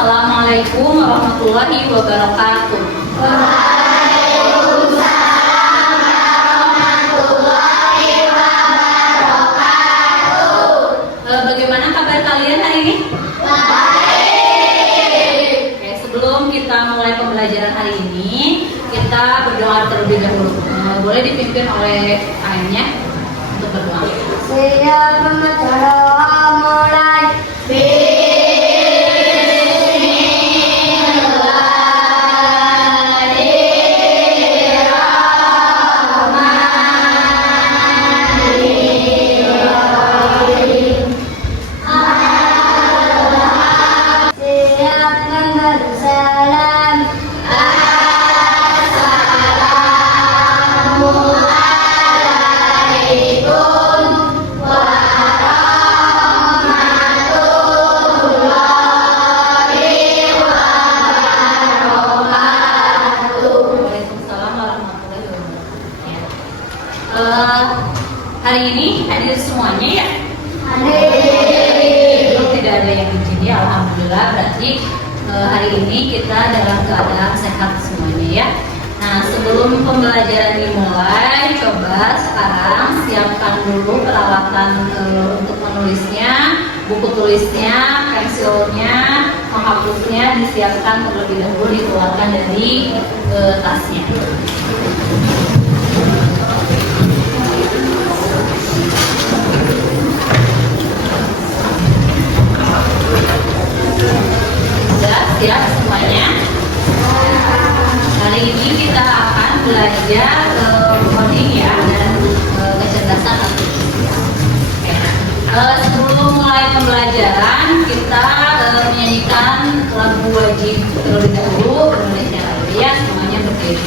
Assalamualaikum warahmatullahi wabarakatuh. Waalaikumsalam warahmatullahi wabarakatuh. Bagaimana kabar kalian hari ini? Baik. Oke, sebelum kita mulai pembelajaran hari ini, kita berdoa terlebih dahulu. Boleh dipimpin oleh ayahnya untuk berdoa. Siap memulai. Hari ini hadir semuanya ya? Hadir. Tidak ada yang izin ya, alhamdulillah. Berarti hari ini kita dalam keadaan sehat semuanya ya. Nah, sebelum pembelajaran dimulai, coba sekarang siapkan dulu peralatan untuk menulisnya, buku tulisnya, pensilnya, menghapusnya disiapkan terlebih dahulu, dikeluarkan dari tasnya. Sudah siap semuanya? Hari ini kita akan belajar coding ya dan kecerdasan artifisial. Sebelum mulai pembelajaran, kita menyanyikan lagu wajib terlebih dahulu, Indonesia Raya, semuanya berdiri.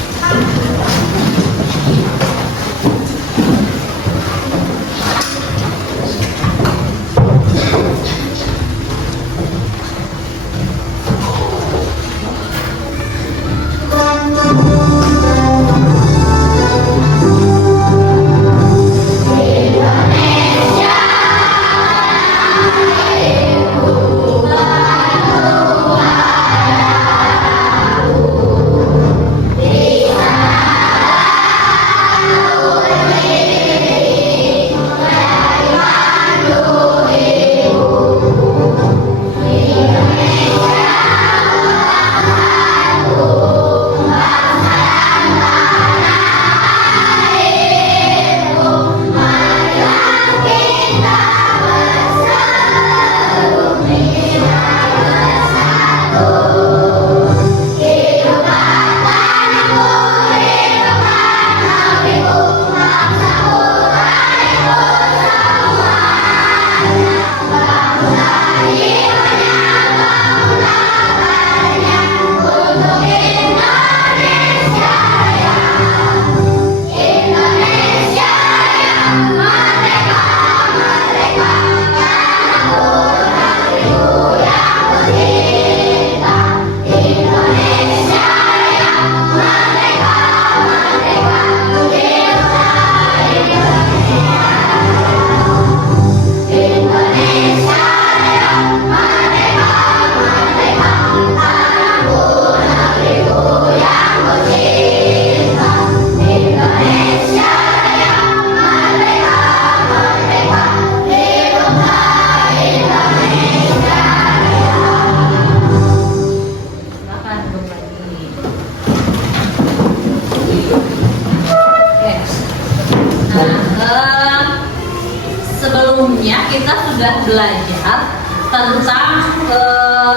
Sebelumnya kita sudah belajar tentang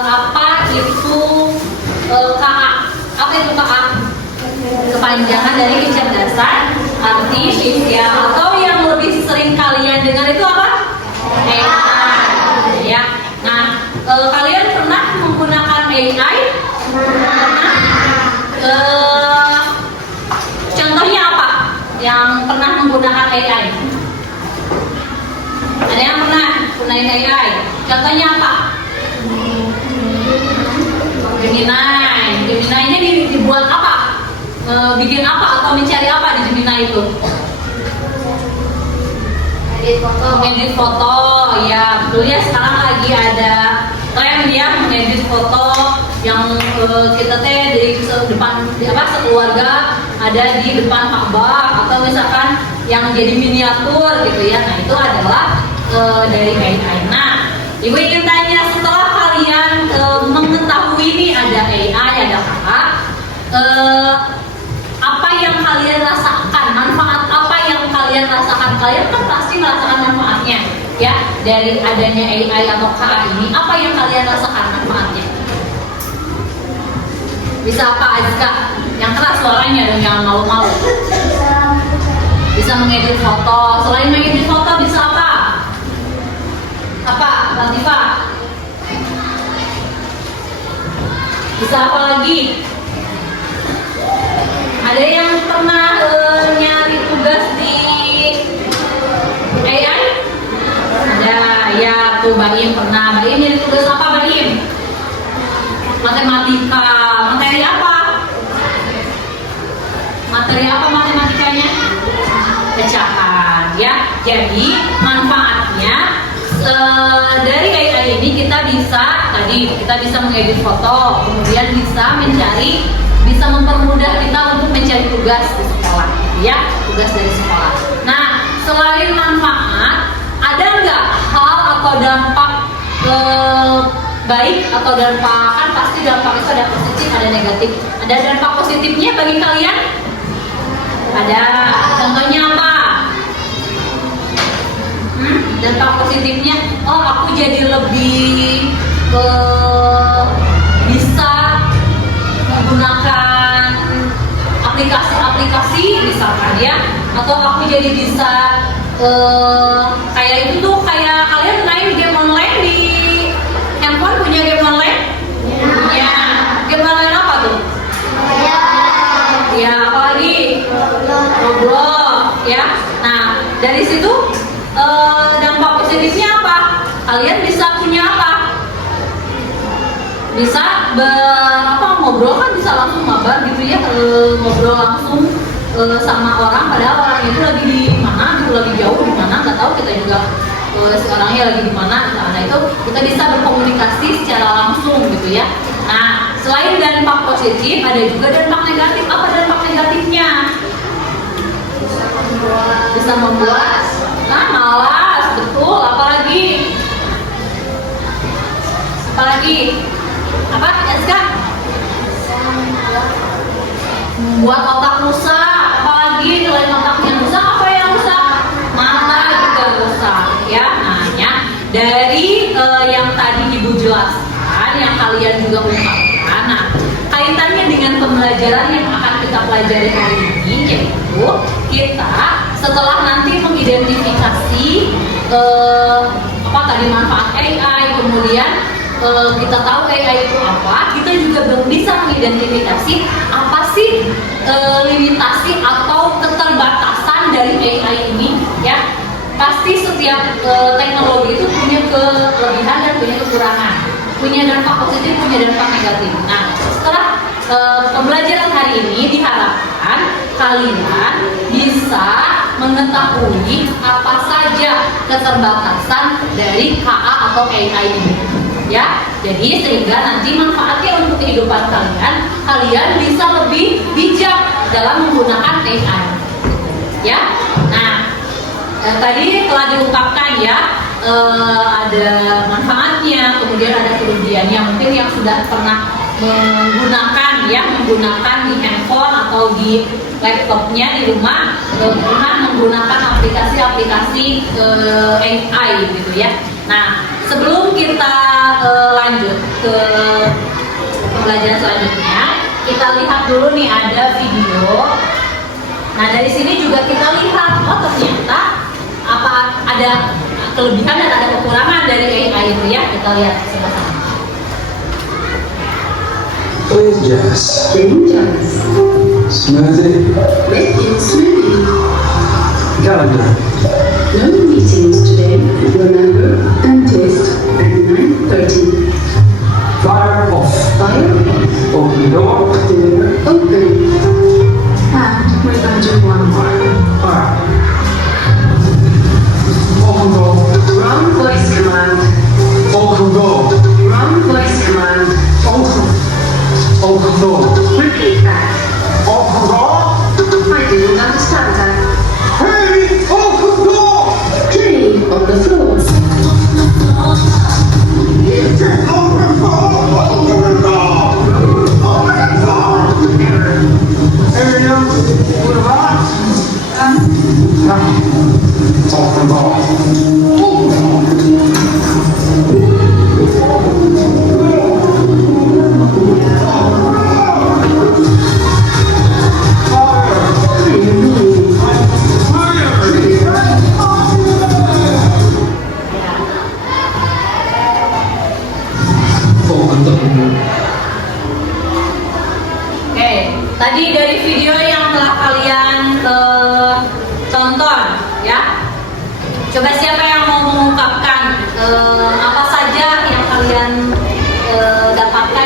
apa itu KA. Apa itu KA? Kepanjangan dari kecerdasan artifisial, atau yang lebih sering kalian dengar itu apa? AI. Ya. Nah, kalian pernah menggunakan AI? Contohnya apa? Yang pernah menggunakan AI? Ada yang pernah gunain AI? Contohnya apa? Gemini. Gemini ini dibuat apa? Bikin apa atau mencari apa di Gemini itu? Edit foto, ya betul ya. Sekarang lagi ada tren ya mengedit foto kita teh di depan sekeluarga ada di depan Ka'bah atau misalkan yang jadi miniatur gitu ya. Nah itu adalah dari AI. Nah, Ibu ingin tanya, setelah kalian mengetahui ini ada AI, ada kakak, apa yang kalian rasakan? Manfaat apa yang kalian rasakan? Kalian kan pasti merasakan manfaatnya, ya, dari adanya AI atau kakak ini. Apa yang kalian rasakan manfaatnya? Bisa apa Azka? Yang keras suaranya dan yang malu-malu. Bisa mengedit foto. Selain mengedit foto bisa apa? Apa, Latifah? Bisa apa lagi? Ada yang pernah nyari tugas di AI? Ada, ya tuh Baim pernah. Baim nyari tugas apa Baim? Matematika. Materi apa? Materi apa matematikanya? Pecahan, ya. Jadi manfaatnya dari AI ini kita bisa mengedit foto, kemudian bisa mempermudah kita untuk mencari tugas di sekolah, ya, tugas dari sekolah. Nah, selain manfaat, ada nggak hal atau dampak baik atau dampak, kan pasti dampak itu ada positif, ada negatif. Ada dampak positifnya bagi kalian? Ada. Contohnya apa? Dampak positifnya, oh aku jadi lebih bisa menggunakan aplikasi-aplikasi misalkan ya, atau aku jadi bisa kayak itu tuh, kayak kalian main game online di handphone, punya game online? Punya. Game online apa tuh? Ya, apa lagi? Roblox, ya. Nah, dari situ dampak positifnya apa? Kalian bisa punya apa? Bisa ngobrol, kan bisa langsung mabar gitu ya, ngobrol langsung sama orang, padahal orang itu lagi di mana, gitu, lagi jauh di mana, nggak tahu kita juga orangnya lagi di mana. Nah itu kita bisa berkomunikasi secara langsung gitu ya. Nah selain dampak positif, ada juga dampak negatif. Apa dampak negatifnya? Bisa membuat malas, betul. Apalagi apa Eska? Membuat otak rusak. Apalagi selain otaknya rusak, apa yang rusak? Mata juga rusak, ya. Nah, dari yang tadi Ibu jelaskan, yang kalian juga ungkapkan, nah kaitannya dengan pembelajaran yang akan kita pelajari hari ini, yaitu kita setelah nanti mengidentifikasi tadi manfaat AI, kemudian kita tahu AI itu apa, kita juga bisa mengidentifikasi apa sih limitasi atau keterbatasan dari AI ini, ya. Pasti setiap teknologi itu punya kelebihan dan punya kekurangan, punya dampak positif, punya dampak negatif. Nah, setelah pembelajaran hari ini diharapkan kalian bisa mengetahui apa saja keterbatasan dari KA atau AI ini, ya. Jadi sehingga nanti manfaatnya untuk kehidupan kalian bisa lebih bijak dalam menggunakan AI, ya. Nah, tadi telah diungkapkan ya, ada manfaatnya, kemudian ada kerugiannya. Mungkin yang sudah pernah menggunakan di handphone atau di laptopnya di rumah, pernah menggunakan aplikasi-aplikasi AI gitu ya. Nah, sebelum kita lanjut ke pembelajaran selanjutnya, kita lihat dulu nih ada video. Nah, dari sini juga kita lihat, oh ternyata apa ada kelebihan dan ada kekurangan dari AI itu ya. Kita lihat sama-sama. Plain jazz. Smoothie. Making smoothie. Calendar. No meetings today. Remember, dentist at 9:30. Fire off. Fire Open the door. door open. And we're going to do one more. Fire. Open door. Wrong voice command. Open door. Wrong voice command. Open.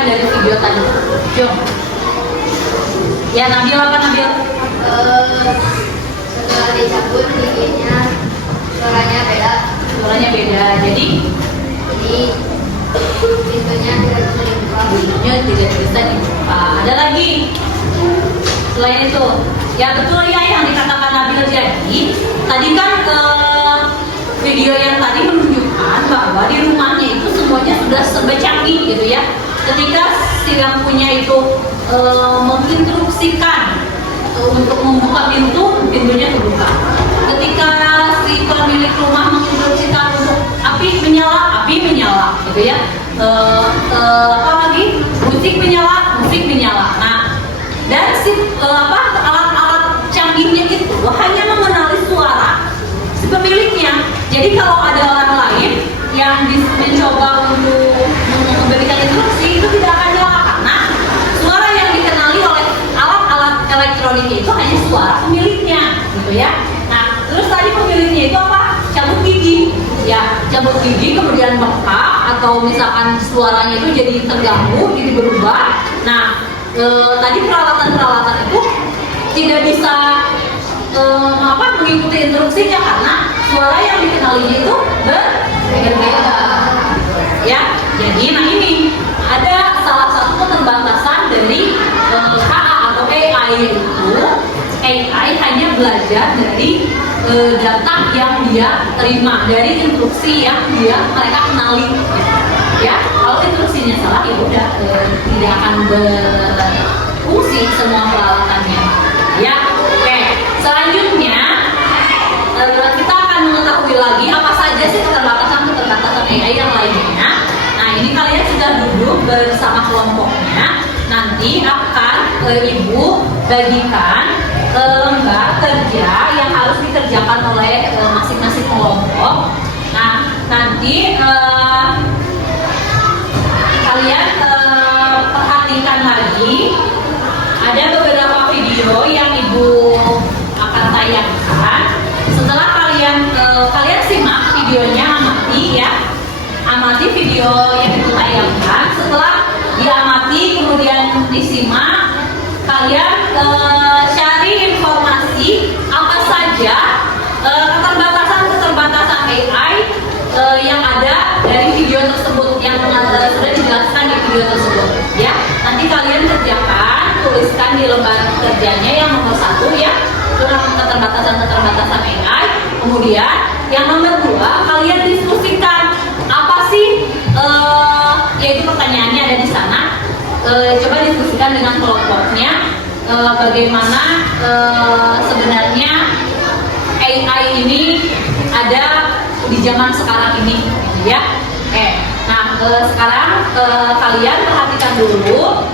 perhatikan dari video tadi? Jom. Ya, Nabil apa Nabil? Setelah dicabut giginya suaranya beda. Suaranya beda. Jadi Pintunya tidak bisa dibuka. bunyinya tidak bisa dibuka. Ada lagi selain itu? Ya betul ya yang dikatakan Nabil. Jadi tadi kan video yang tadi menunjukkan bahwa di rumahnya itu semuanya sudah serba canggih gitu ya. Ketika si yang punya itu menginstruksikan untuk membuka pintu, pintunya terbuka. Ketika si pemilik rumah menginstruksikan untuk api menyala, gitu ya. Apa lagi? Musik menyala. Nah, dan si alat-alat canggihnya itu hanya mengenali suara si pemiliknya. Jadi kalau ada orang lain yang mencoba untuk memberikan instruksi, itu tidak akan nyala karena suara yang dikenali oleh alat-alat elektronik itu hanya suara pemiliknya, gitu ya. Nah, terus tadi pemiliknya itu apa? Cabut gigi, ya, cabut gigi kemudian bengkak atau misalkan suaranya itu jadi terganggu, jadi berubah. Nah, tadi peralatan-peralatan itu tidak bisa mengikuti instruksinya karena suara yang dikenalinya itu berbeda. Ya, jadi nah ini ada salah satu keterbatasan dari KA atau AI itu. AI hanya belajar dari data yang dia terima, dari instruksi yang mereka kenali. Ya, kalau instruksinya salah ya udah tidak akan berfungsi semua peralatannya. Ya, oke. Selanjutnya kita akan mengetahui lagi apa saja sih keterbatasan AI yang lainnya. Nah, ini kalian sudah duduk bersama kelompoknya. Nanti akan Ibu bagikan lembar kerja yang harus dikerjakan oleh masing-masing kelompok. Nah, nanti kalian perhatikan lagi, ada beberapa video yang Ibu akan tayangkan. Setelah kalian simak videonya, amati video yang Ibu tayangkan. Setelah diamati kemudian disimak, kalian cari informasi apa saja keterbatasan AI yang ada dari video tersebut, yang sudah dijelaskan di video tersebut. Ya, nanti kalian kerjakan, tuliskan di lembar kerjanya yang nomor 1 ya, tentang keterbatasan AI. Kemudian yang nomor 2, kalian diskusikan apa sih, yaitu pertanyaannya ada di sana. Coba diskusikan dengan kelompoknya bagaimana sebenarnya AI ini ada di zaman sekarang ini, ya. Nah sekarang kalian perhatikan dulu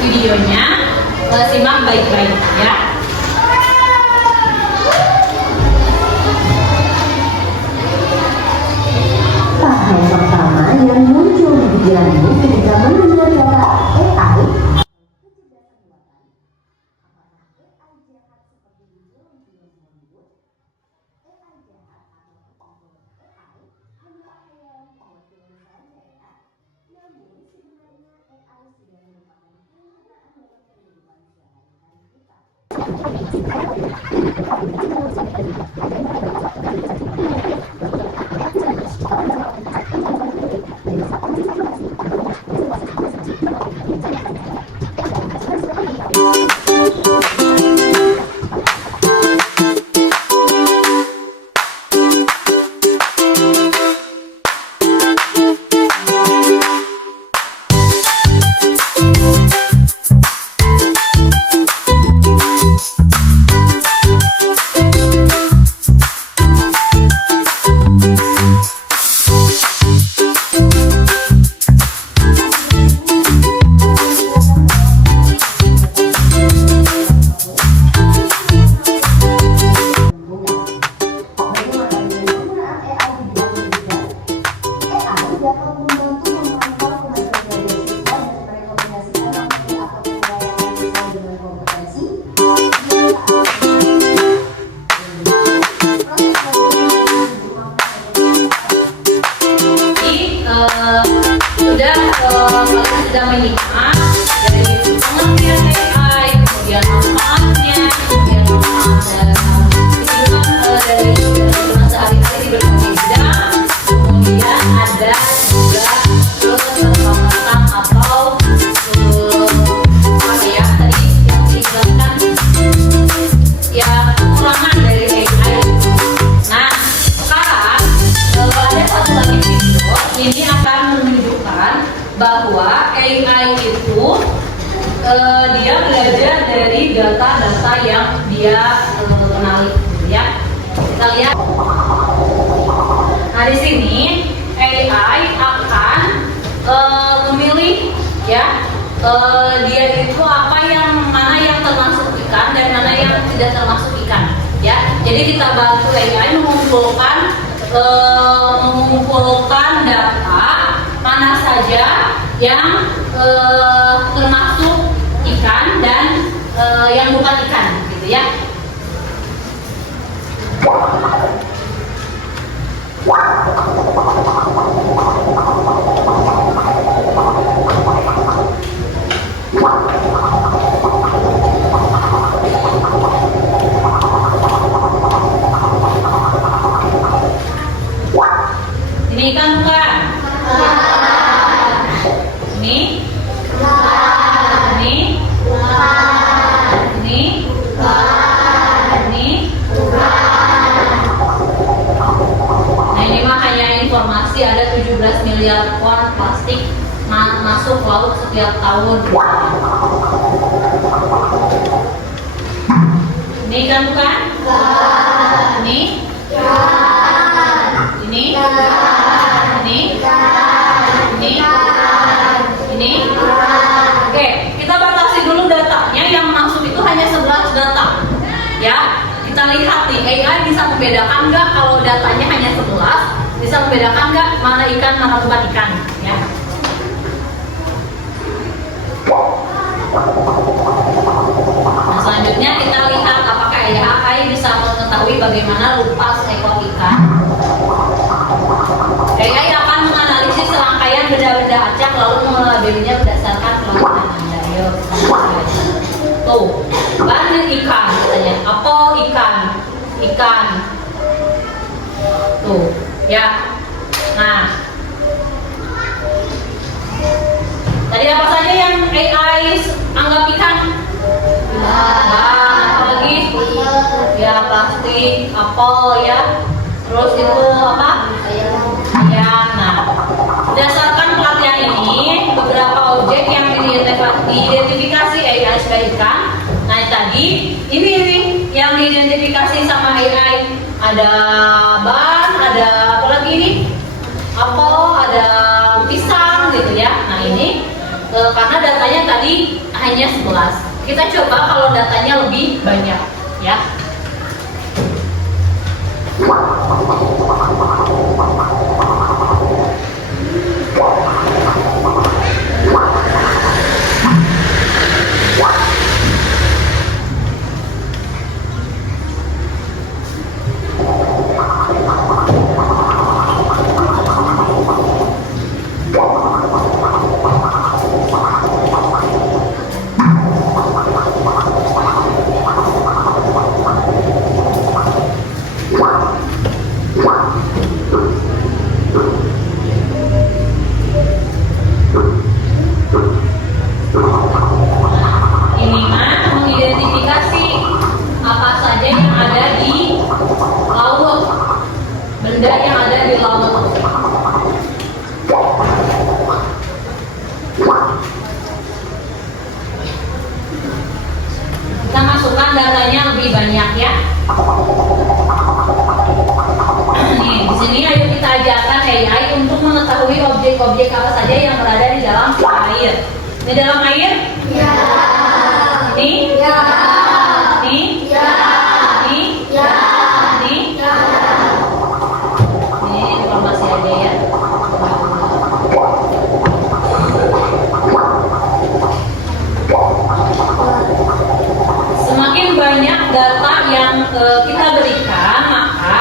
videonya, simak baik-baik ya. Hal pertama yang muncul di pikiranmu ketika mendengar kata AI, kalian sudah menyimak dari pengertian AI, kemudian manfaatnya, kemudian dari sehari-hari di berbagai bidang, kemudian ada juga keterbatasan atau apa ya tadi yang dijelaskan ya kekurangan dari AI. Nah sekarang ada satu lagi video ini akan menunjukkan bahwa AI itu dia belajar dari data-data yang dia kenali, ya. Kita lihat. Nah di sini AI akan memilih, ya, dia itu apa yang mana yang termasuk ikan dan mana yang tidak termasuk ikan, ya. Jadi kita bantu AI mengumpulkan data mana saja yang termasuk ikan dan yang bukan ikan, gitu ya. Ini ikan bukan? Ini? Ini? Ini? Ini? Nah ini mah hanya informasi ada 17 miliar ton plastik masuk laut setiap tahun. Ini kan bukan? Ini? Ini? Ini? Ini? Oke, kita batasi dulu datanya. Yang masuk itu hanya 11 data, ya. Kita lihat nih, AI bisa membedakan nggak kalau datanya hanya 11, bisa membedakan nggak mana ikan mana bukan ikan, ya. Nah selanjutnya kita lihat apakah AI bisa mengetahui bagaimana rupa seekor ikan. AI akan menganalisis serangkaian benda-benda acak lalu melabelinya berdasarkan perlakuan Anda. Yuk, tuh, banyak ikan katanya. Apel ikan. Tuh, ya. Nah, tadi apa saja yang AI anggap ikan? Apalagi? Ya plastik, apel, ya. Terus itu apa? Ayam. Nah, berdasarkan pelatihan ini, beberapa objek yang diidentifikasi AI sebagai ikan. Nah, tadi ini yang diidentifikasi sama AI. Ada ban, ada apa lagi ini? Apel, ada pisang, gitu ya. Nah, ini karena datanya tadi hanya 11. Kita coba kalau datanya lebih banyak, ya. Benda yang ada di laut. Kita masukkan datanya lebih banyak, ya. Nih, di sini ayo kita ajarkan AI untuk mengetahui objek-objek apa saja yang berada di dalam air. Di dalam air? Ya. Ini? Ya. Ini? Ya. Ini? Ya. Ini? Ya. Ini informasi aja, ya. Semakin banyak data yang kita berikan, maka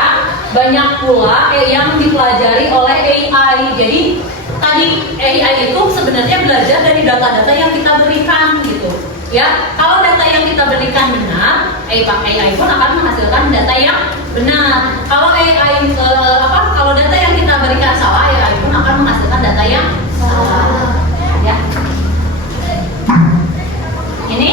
banyak pula yang dipelajari oleh AI. Jadi tadi AI itu sebenarnya belajar dari data-data yang kita berikan gitu. Ya, kalau data yang kita berikan benar, AI pun akan menghasilkan data yang benar. Kalau kalau data yang kita berikan salah, AI pun akan menghasilkan data yang salah. Ya. Ini?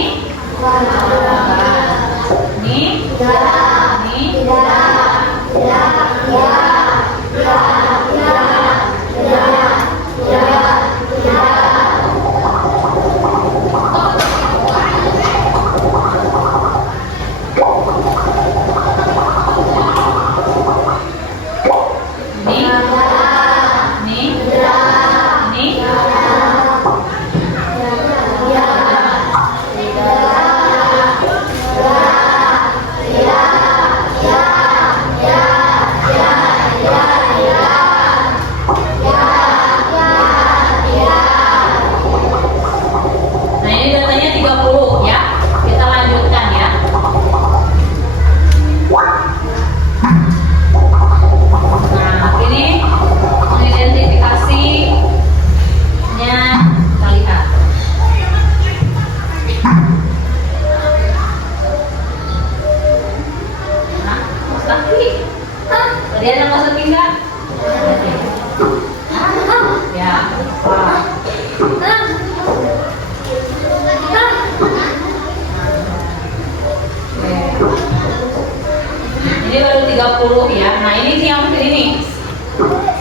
Ini baru 30 ya. Nah ini yang ini.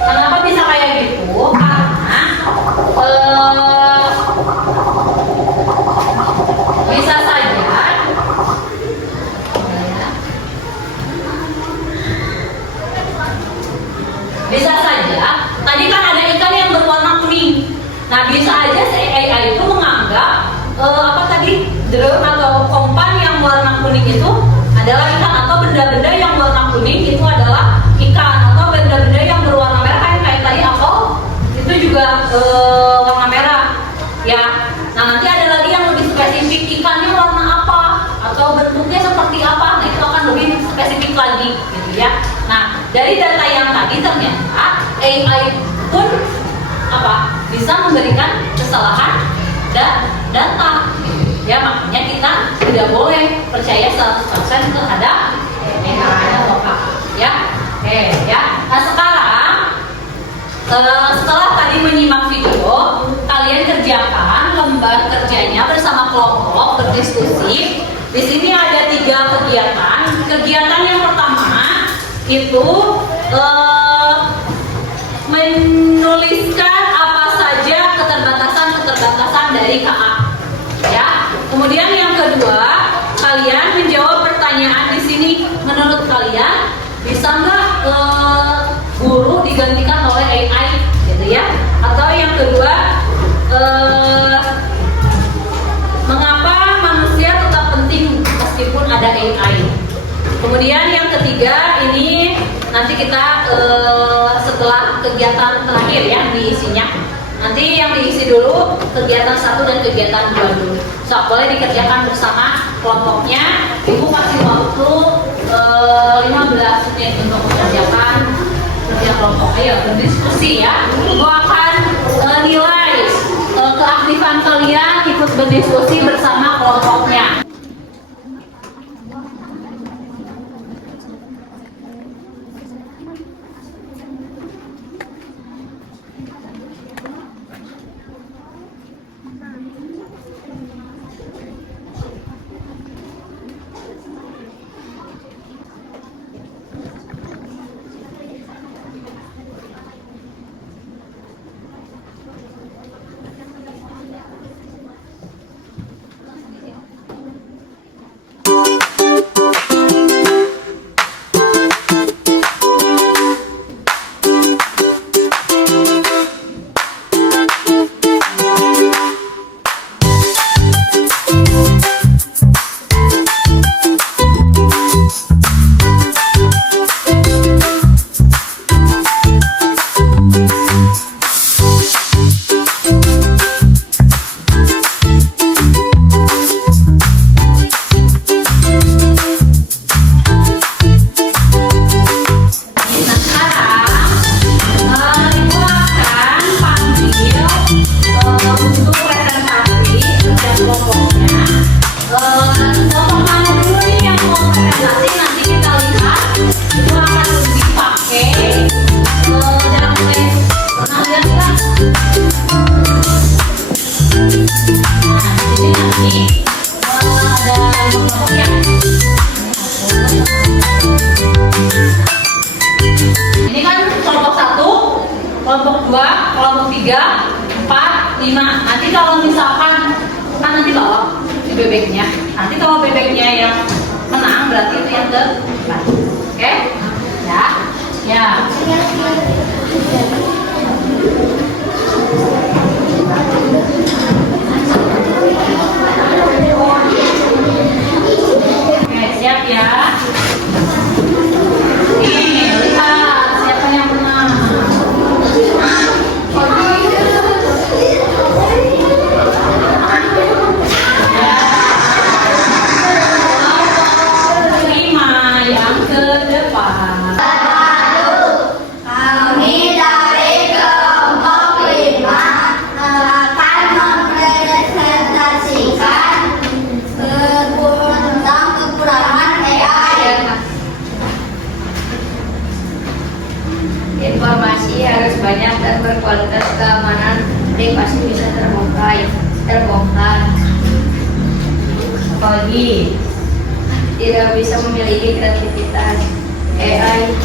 Kenapa bisa kayak gitu? Karena bisa saja tadi kan ada ikan yang berwarna kuning. Nah bisa aja AI itu menganggap drone atau kompan yang warna kuning itu adalah ikan, atau benda-benda yang warna kuning itu adalah ikan, atau benda-benda yang berwarna merah kayak tadi apel itu juga warna merah ya. Nah nanti ada lagi yang lebih spesifik, ikannya warna apa atau bentuknya seperti apa, nah itu akan lebih spesifik lagi gitu ya. Nah dari data yang tadi ternyata AI pun bisa memberikan kesalahan data ya, makanya kita tidak boleh percaya 100% terhadap AI atau apa ya. Nah sekarang setelah tadi menyimak video, kalian kerjakan lembar kerjanya bersama kelompok berdiskusi. Di sini ada 3 kegiatan. Kegiatan yang pertama itu menuliskan apa saja keterbatasan dari KA ya. Kemudian yang kedua, kalian menjawab pertanyaan di sini. Menurut kalian bisa nggak guru digantikan oleh AI gitu ya? Atau yang kedua, mengapa manusia tetap penting meskipun ada AI? Kemudian yang ketiga ini nanti kita setelah kegiatan terakhir ya diisinya. Nanti yang diisi dulu kegiatan 1 dan kegiatan 2 dulu. So, boleh dikerjakan bersama kelompoknya. Ibu kasih waktu 15 menit untuk mengerjakan kerja kelompok. Ayo berdiskusi ya. Ibu akan nilai keaktifan kalian ikut berdiskusi bersama kelompoknya. kelompok 3, 4, 5. Nanti kalau misalkan kan nanti bawa di bebeknya. Nanti kalau bebeknya yang menang berarti itu yang ke-4. Oke? Ya. Ya. Oke, siap ya. Nih, lihat siapa yang menang. Yang ke depan. Kami dari kelompok 5 akan mempresentasikan tentang kekurangan AI. Informasi harus banyak dan berkualitas, keamanan privasi bisa terbongkar. Apalagi Tidak bisa memiliki kreativitas. AI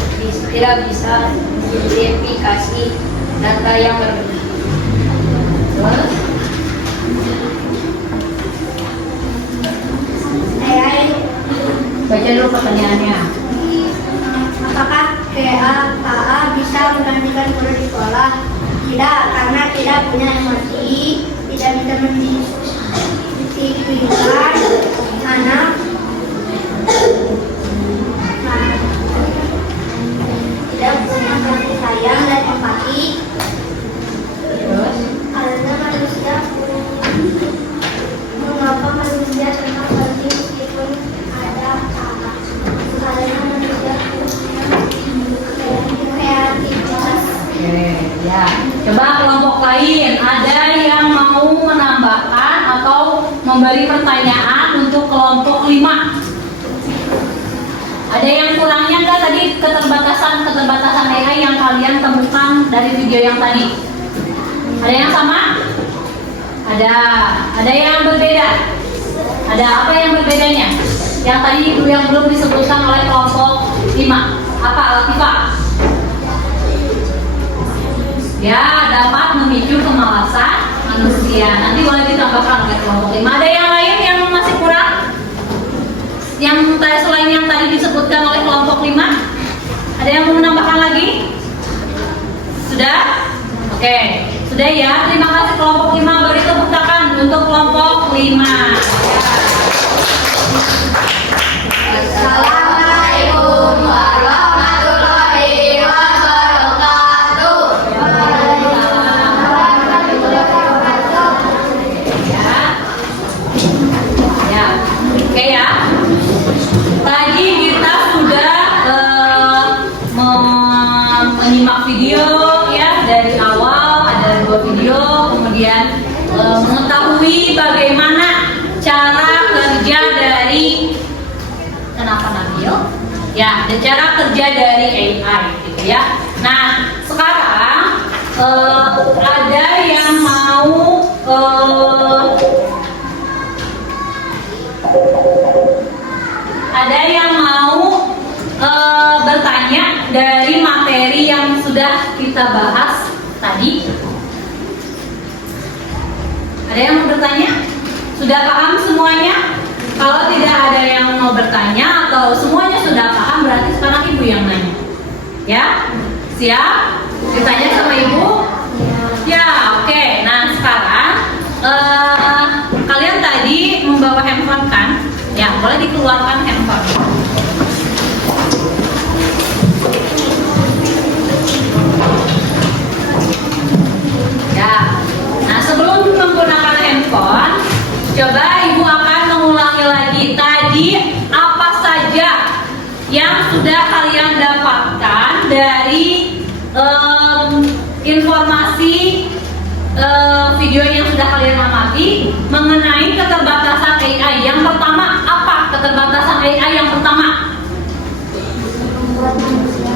tidak bisa mengidentifikasi data yang berbeda. terus AI, baca dulu pertanyaannya. apakah KA bisa menggantikan guru di sekolah? Tidak, karena tidak punya emosi, tidak bisa mendiskusikan anak, tidak punya kasih sayang dan empati. Terus Karena manusia mengapa manusia tetap penting meskipun ada salah. Karena manusia punya kreativitas. oke, ya. Coba kelompok lain ada yang mau menambahkan atau memberi pertanyaan untuk kelompok 5. Ada yang kurangnya nggak tadi keterbatasan AI yang kalian temukan dari video yang tadi? Ada yang sama? Ada yang berbeda? Ada apa yang berbedanya? Yang tadi yang belum disebutkan oleh kelompok 5. Apa, Latifah? Ya, dapat memicu kemalasan manusia. Nanti boleh ditambahkan oleh kelompok 5. Ada yang lain yang masih kurang? Yang selain yang tadi disebutkan oleh kelompok 5, ada yang mau menambahkan lagi? Sudah? Oke, sudah ya. Terima kasih kelompok 5. Beri tepuk tangan untuk kelompok 5. Assalamualaikum warahmatullahi wabarakatuh. Ya, oke ya. Tadi kita sudah menyimak video ya dari awal, ada 2 video, kemudian mengetahui bagaimana cara kerja dari kenapa Nabil? Ya, dan cara kerja dari AI gitu ya. Nah, sekarang ada yang mau bertanya dari materi yang sudah kita bahas tadi. Ada yang mau bertanya? Sudah paham semuanya? Kalau tidak ada yang mau bertanya atau semuanya sudah paham, berarti sekarang ibu yang nanya. Ya? Siap? Ditanya sama ibu? Ya, oke. Nah, sekarang kalian tadi membawa handphone kan? Ya, boleh dikeluarkan handphone. Ya. Nah, sebelum menggunakan handphone, coba ibu akan mengulangi lagi tadi apa saja yang sudah kalian dapatkan dari informasi video yang sudah kalian amati mengenai keterbatasan AI. Yang pertama, apa keterbatasan AI yang pertama?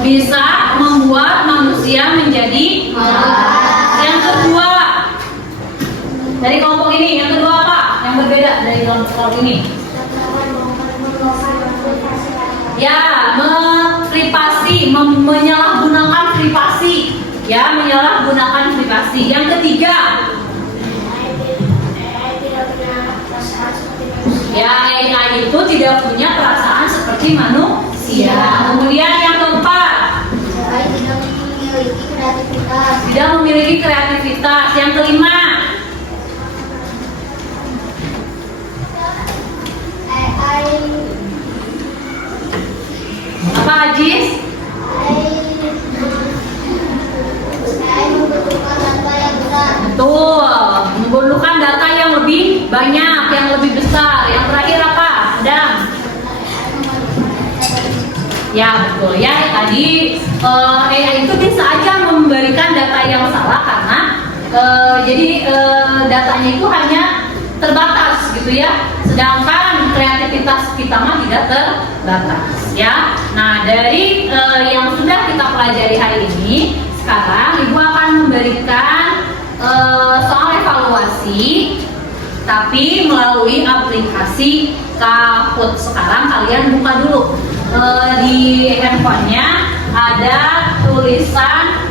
Bisa membuat manusia menjadi malas. Yang kedua, dari kelompok ini, yang kedua apa? Yang berbeda dari kelompok ini? Ya, privasi, menyalahgunakan privasi. Ya, menyalahgunakan privasi. Yang ketiga, AI tidak punya perasaan seperti manusia. ya AI itu tidak punya perasaan seperti manusia. Kemudian yang keempat, AI tidak memiliki kreativitas. tidak memiliki kreativitas. Yang kelima, AI apa Ajis? AI membutuhkan data yang besar. Betul, memerlukan data yang lebih banyak, yang lebih besar. Yang terakhir apa? Adam? Ya betul ya. Tadi AI itu bisa aja memberikan data yang salah karena datanya itu hanya terbatas gitu ya. Sedangkan kreativitas kita mah tidak terbatas ya. Nah dari yang sudah kita pelajari hari ini, sekarang Ibu akan memberikan soal evaluasi tapi melalui aplikasi Kahoot. Sekarang kalian buka dulu di handphonenya, ada tulisan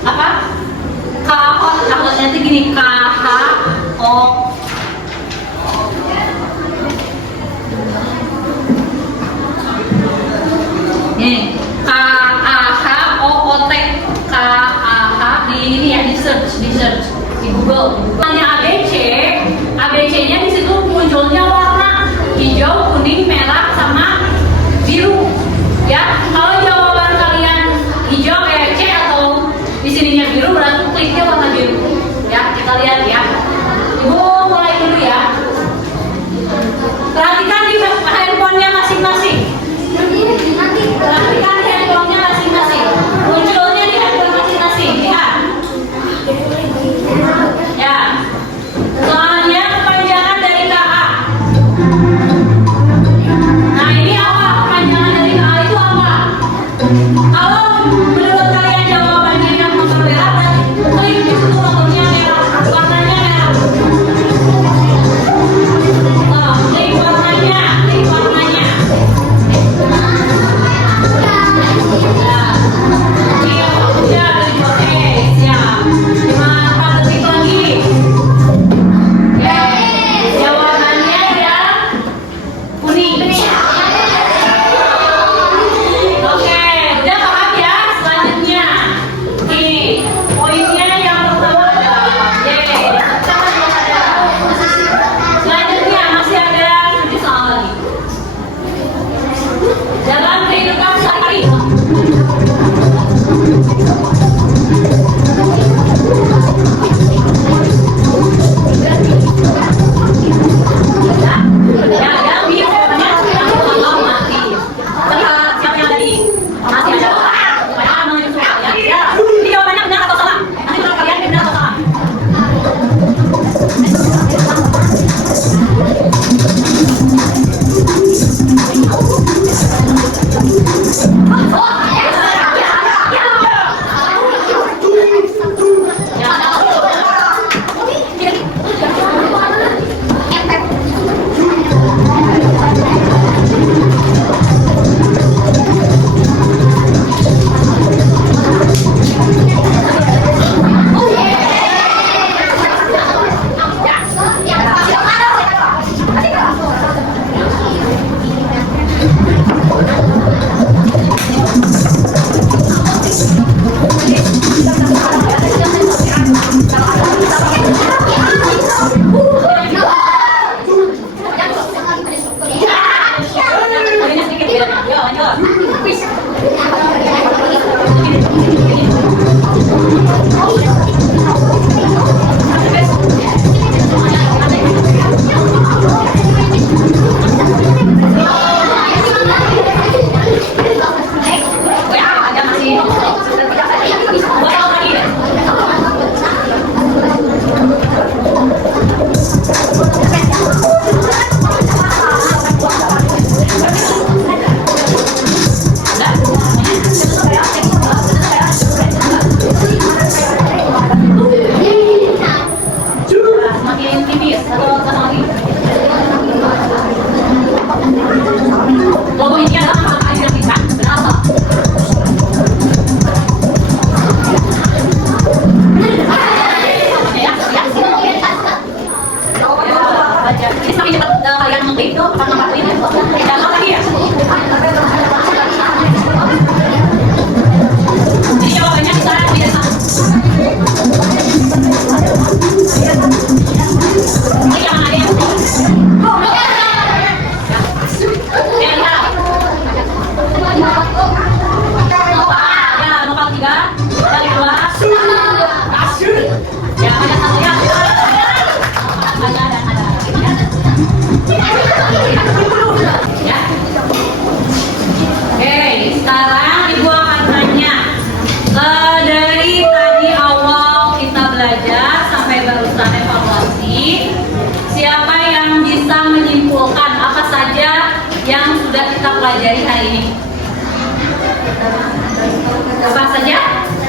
apa? Kahoot. Kahootnya itu gini, KHO. Nih, KAHOOT. KAH di ini ya, di search di Google. Hanya ABC-nya di situ munculnya warna hijau, kuning, merah sama biru. Ya, kalau jawaban kalian hijau kayak C atau di sininya biru, berarti kliknya warna biru. Ya, kita lihat ya. Ibu mulai dulu ya. Perhatikan di handphonenya masing-masing. Perhatikan handphonenya masing-masing. Munculnya di handphone masing-masing. Lihat. Ya. Soalnya kepanjangan dari KA. Nah ini apa? Kepanjangan dari KA itu apa? Kalau menurut kalian jawabannya yang nomor merah, berarti klik di situ nomornya merah. Warnanya merah. Klik warnanya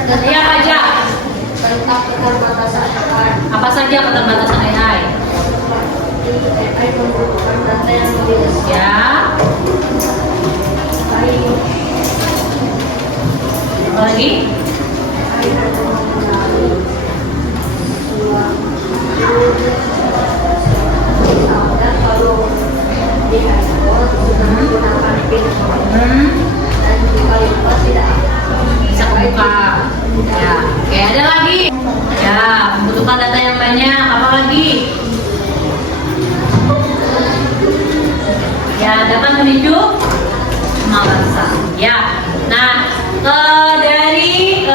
Iya aja. tentang keterbatasan AI. Apa saja keterbatasan AI? AI membutuhkan data yang lebih besar. Ya. Apa lagi? AI hanya mengenali misalnya kalau di handphone sudah menggunakan PIN dan jika lupa tidak Bisa buka. Ya. Oke, ada lagi. Ya, membutuhkan data yang banyak. Apa lagi? Ya, dapat menuju kemalasan. Ya. Nah, dari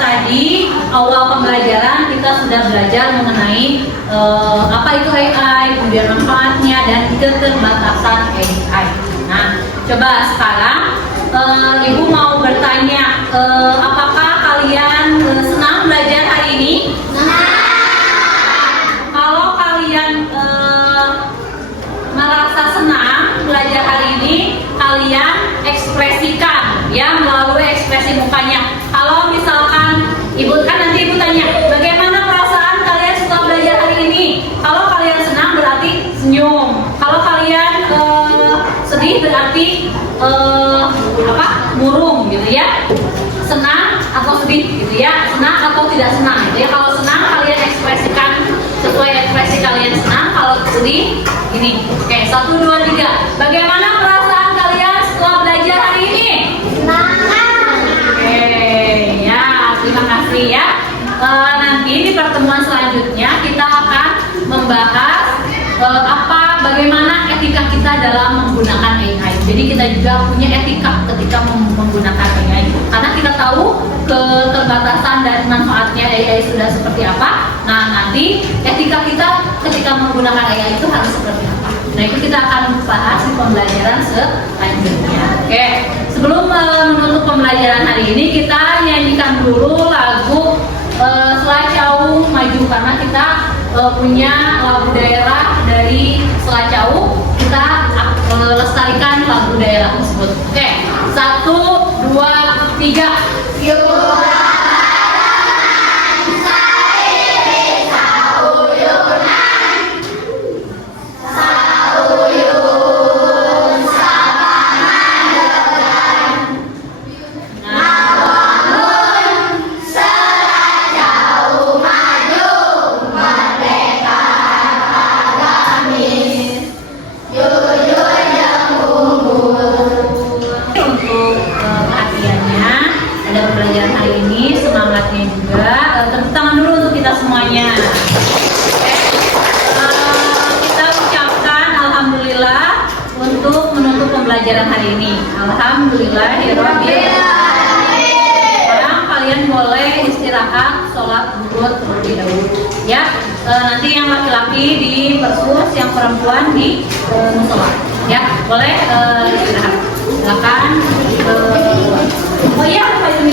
tadi awal pembelajaran kita sudah belajar mengenai apa itu AI, kemudian manfaatnya dan keterbatasan AI. Nah, coba sekarang Ibu mau bertanya, apakah kalian senang belajar hari ini? Kalau kalian merasa senang belajar hari ini, kalian ekspresikan ya melalui ekspresi mukanya. Kalau misalkan Ibu kan nanti Ibu tanya, bagaimana perasaan kalian setelah belajar hari ini? Kalau kalian senang berarti senyum. Kalau kalian sedih berarti murung gitu ya. Senang atau sedih gitu ya. Senang atau tidak senang gitu ya. Kalau senang kalian ekspresikan sesuai ekspresi kalian senang. Kalau sedih ini. Oke, 1, 2, 3. Bagaimana perasaan kalian setelah belajar hari ini? Oke, ya, terima kasih ya. Nanti di pertemuan selanjutnya kita akan membahas bagaimana etika kita dalam menggunakan AI. Jadi kita juga punya etika ketika menggunakan AI. Karena kita tahu keterbatasan dan manfaatnya AI sudah seperti apa. Nah, nanti etika kita ketika menggunakan AI itu harus seperti apa. Nah, itu kita akan bahas di pembelajaran selanjutnya. Oke, sebelum menutup pembelajaran hari ini, kita nyanyikan dulu lagu Selacau Maju, karena kita punya lagu daerah dari Selacau. Kita lestarikan lagu daerah tersebut. Oke, 1, 2, 3. Yuk. Pembelajaran hari ini. Alhamdulillahirobbilalamin. Sekarang kalian boleh istirahat, sholat zuhur terlebih dahulu. Ya, nanti yang laki-laki di perpus, yang perempuan di musola. Ya, boleh istirahat. Silakan. Oh iya, apa ini?